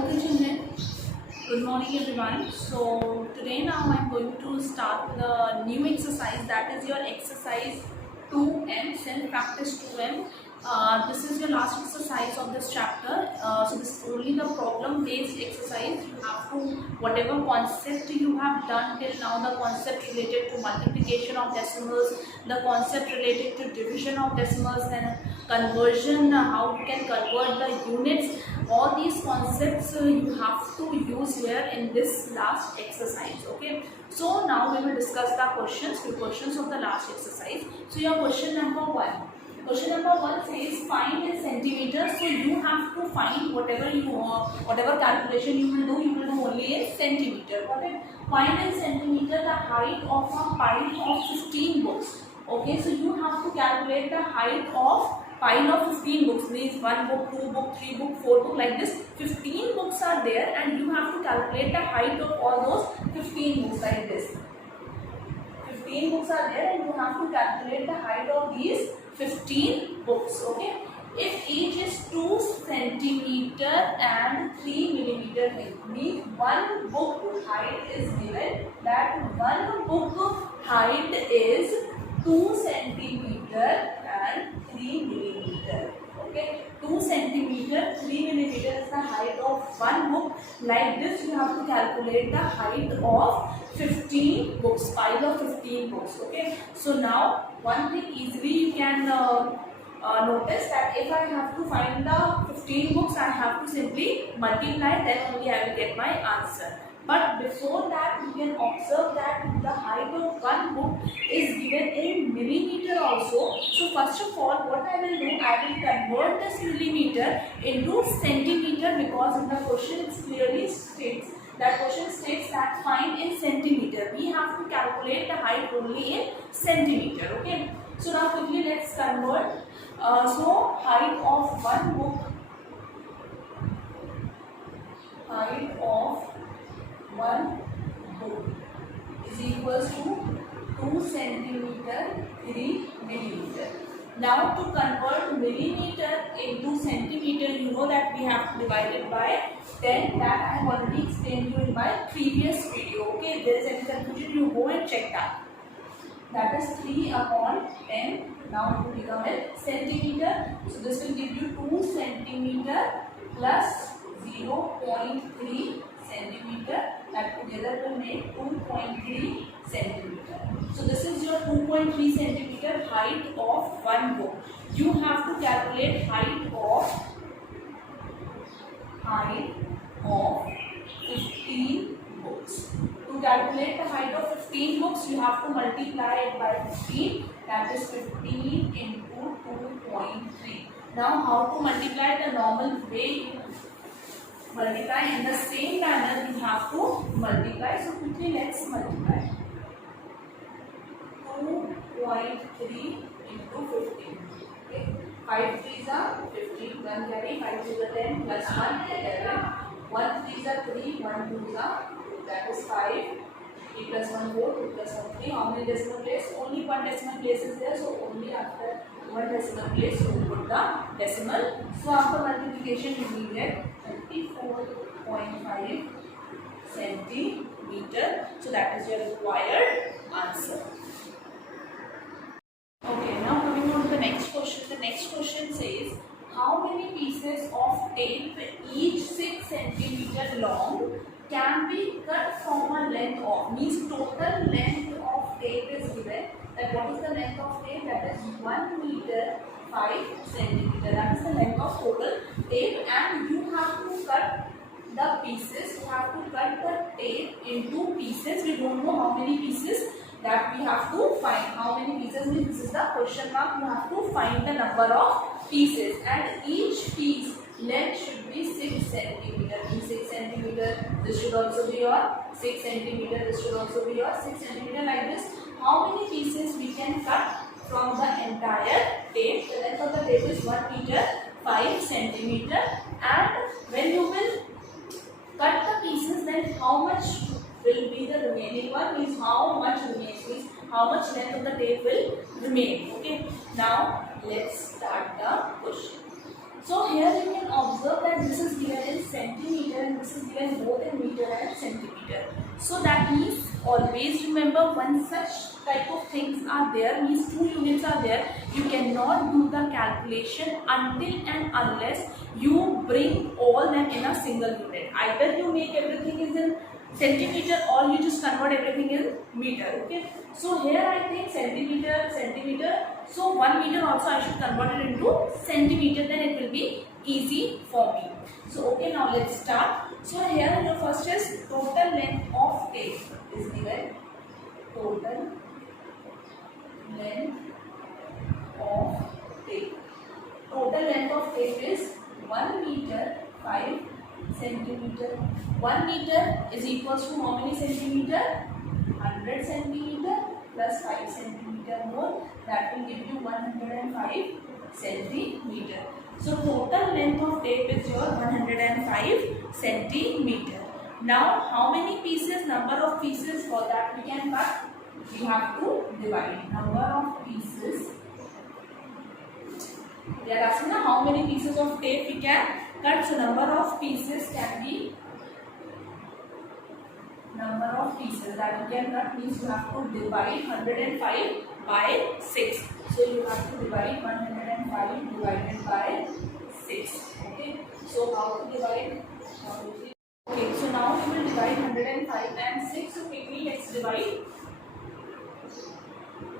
Okay, children. Good morning, everyone. So today now I'm going to start the new exercise, that is your exercise 2M, self practice 2M. This is your last exercise of this chapter. So this is only the problem based exercise. You have to, whatever concept you have done till now, the concept related to multiplication of decimals, the concept related to division of decimals and conversion, how you can convert the units, all these concepts you have to use here in this last exercise. Okay, so now we will discuss the few questions of the last exercise. So your question number one says find in centimeters. So you have to find whatever calculation you will do only in centimeter. Okay, find in centimeter the height of a pile of 15 books. Okay, so you have to calculate the height of pile of 15 books, means 1 book, 2 book, 3 book, 4 book, like this 15 books are there and you have to calculate the height of all those 15 books, like this 15 books are there and you have to calculate the height of these 15 books. Okay, if each is 2 centimeter and 3 millimeter means one book height is given, that one book height is 2 centimeter and 3 millimeter. Okay, 2 centimeter, 3 millimeter is the height of one book. Like this, you have to calculate the height of 15 books, pile of 15 books. Okay, so now one thing easily you can notice that if I have to find the 15 books, I have to simply multiply, then only I will get my answer. But before that, you can observe that the height of one book is given in millimeter also. So first of all, what I will do, I will convert this millimeter into centimeter, because in the question it clearly states, that question states that find in centimeter. We have to calculate the height only in centimeter. Okay. So now quickly let's convert. So height of one book, height of one book is equals to 2 centimeter 3 millimeter. Now to convert millimeter into centimeter, you know that we have to divide it by 10. That I have already explained you in my previous video. Okay, if there is any confusion, you go and check that. That is 3 upon 10. Now it will become a centimeter. So this will give you 2 centimeter plus 0.3 centimeter. That together will make 2.3 centimeter. So this is your 2.3 centimeter height of one book. You have to calculate height of 15 books. To calculate the height of 15 books, you have to multiply it by 15. That is 15 into 2.3. Now how to multiply? The normal way you multiply, in the same manner you have to multiply. So quickly let's multiply. 2.3 into 15. Okay. 5 3s are 15. 1 carry, 5 3s are 10 plus 1 11. 1 3s are 3, 1 2s are 2. That is 5. 3 plus 1 4, 2 plus 1 3. How many decimal place? Only one decimal place is there. So only after one decimal place you will put the decimal. So after multiplication you will get 34.5 centimeter. So that is your required answer. Okay, now coming on to the next question. The next question says, how many pieces of tape, each 6 centimeter long, can be cut from a length of, means total length of tape is given. That what is the length of tape? That is 1 meter 5 centimeter. That is the length of total tape, and you have to cut the pieces. You have to cut the tape into pieces. We don't know how many pieces, that we have to find. How many pieces means this is the question mark. You have to find the number of pieces, and each piece length should be 6 centimeter. Means 6 centimeter. This should also be your 6 centimeter. This should also be your 6 centimeter. Like this, how many pieces we can cut from the entire tape? The length of the tape is 1 meter 5 centimeter. And when you will cut the pieces, then how much will be the remaining one? Means how much remains, means how much length of the tape will remain. Okay, now let's start the question. So here you can observe that this is given in centimeter then this is given both in meter and centimeter. So that means always remember, when such type of things are there, means 2 units are there, you cannot do the calculation until and unless you bring all them in a single unit. Either you make everything is in centimeter or you just convert everything in meter. Okay, so here I think centimeter, so 1 meter also I should convert it into centimeter, then it will be easy for me. So okay, now let's start. So here the first is total length of tape is given. Total length of tape. Total length of tape is 1 meter 5 centimeter. 1 meter is equals to how many centimeter? 100 centimeter plus 5 centimeter more, that will give you 105 centimeter. So total length of tape is your 105 centimeter. Now how many pieces, number of pieces, for that we can cut? We have to divide number of pieces. They are asking how many pieces of tape we can cut. So number of pieces can be, number of pieces that you can cut means you have to divide 105 by 6. So you have to divide 105 divided by 6. Okay, so how to divide? Okay, so now we will divide 105 and 6. So quickly let's divide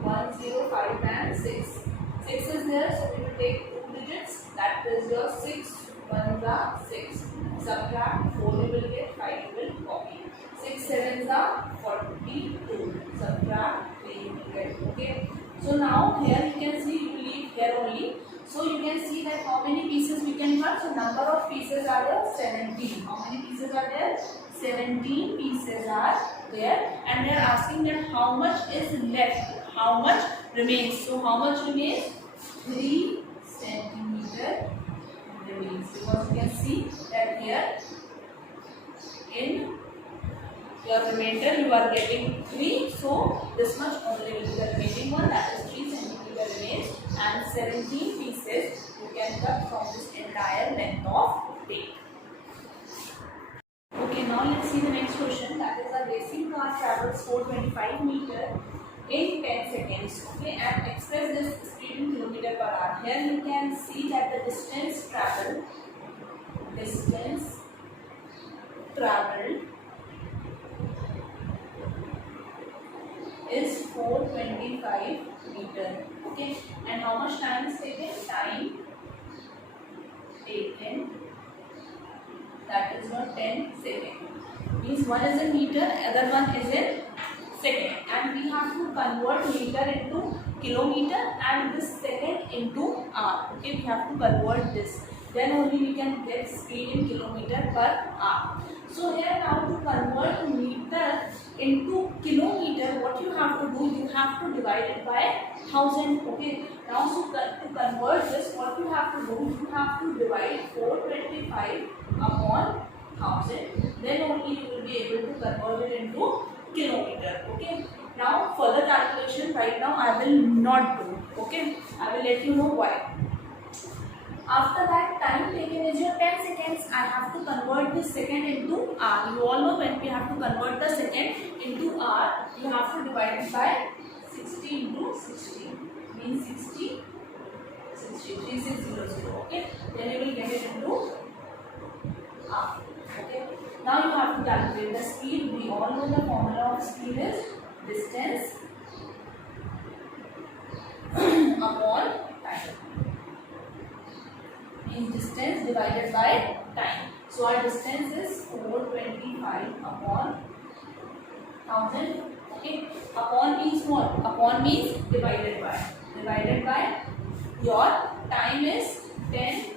105 and 6. 6 is there, so we will take 2 digits, that is your 6 1s are 6. Subtract 4 we will get, 5 we will copy. 6 7s are 42. Subtract 3 you will get. Okay. So now here you can see, you will leave here only. So you can see that how many pieces we can cut. So number of pieces are there 17. How many pieces are there? 17 pieces are there, and they are asking that how much is left, how much remains. So how much remains? 3 centimeter remains, because you can see that here in your remainder you are getting 3, so this much only will be the remaining one, that is 3 centimeter remains, and 17 pieces you can cut from this entire length of tape. Okay, now let's see the next question, that is a racing car travels 425 meter in 10 seconds. Okay, and express this speed in kilometer per hour. Here you can see that the distance traveled is 425 meter. Okay, and how much time is taken? Time taken, that is not 10 seconds. Means one is in meter, other one is in second, and we have to convert meter into kilometer and this second into hour. Okay, we have to convert this, then only we can get speed in kilometer per hour. So here now to convert meter into kilometer, what you have to do, you have to divide it by 1000. Okay, now so to convert this, what you have to do, you have to divide 425 upon 1000, then only you will be able to convert it into kilometer. Okay, now further calculation right now I will not do. Okay, I will let you know why. After that, time taken is your 10 seconds. I have to convert this second into hour. You all know when we have to convert the second into hour, you have to divide it by 60 into 60. Means 60, 3600. Okay, then you will get it into hour. Okay, now you have to calculate the speed. We all know the formula of speed is distance upon time. Means distance divided by time. So our distance is 425 upon 1000. Okay, upon means what? Upon means divided by. Divided by your time is 10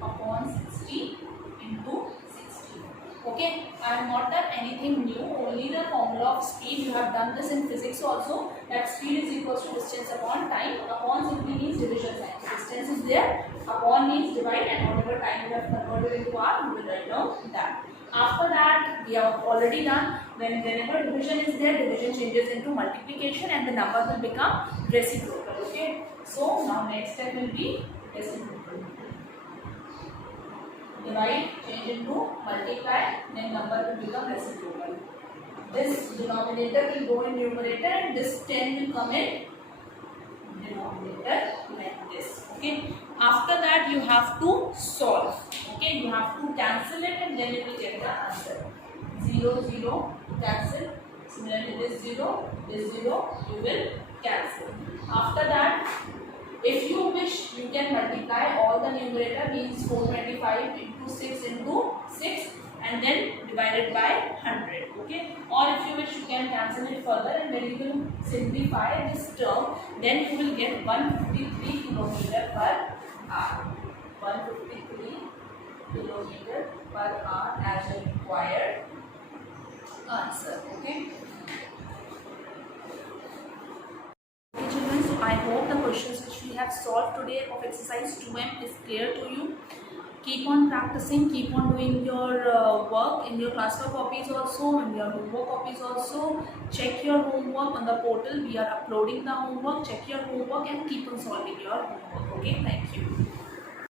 upon 60 into 60. Okay, I have not done anything new, only the formula of speed. You have done this in physics also, that speed is equal to distance upon time. Upon simply means division sign. Distance is there, upon means divide, and whatever time you have converted into hour, you will write down that. After that, we have already done, whenever division is there, division changes into multiplication and the number will become reciprocal. Okay, so now next step will be reciprocal. divide, change into multiply, then number will become reciprocal. This denominator will go in numerator and this 10 will come in denominator like this. Okay. After that you have to solve. Okay. You have to cancel it and then you will get the answer. 0, 0 cancel. Similarly this 0, you will cancel. After that, if you wish, you can multiply all the numerator, means 425 into 6 into 6 and then divided by 100. Okay. Or if you wish, you can cancel it further and then you will simplify this term. Then you will get 153 kilometer per hour. 153 kilometer per hour as a required answer. Okay. Okay children, so I hope the questions which we have solved today of exercise 2M is clear to you. Keep on practicing, keep on doing your work in your classwork copies also and your homework copies also. Check your homework on the portal. We are uploading the homework. Check your homework and keep on solving your homework. Okay, thank you.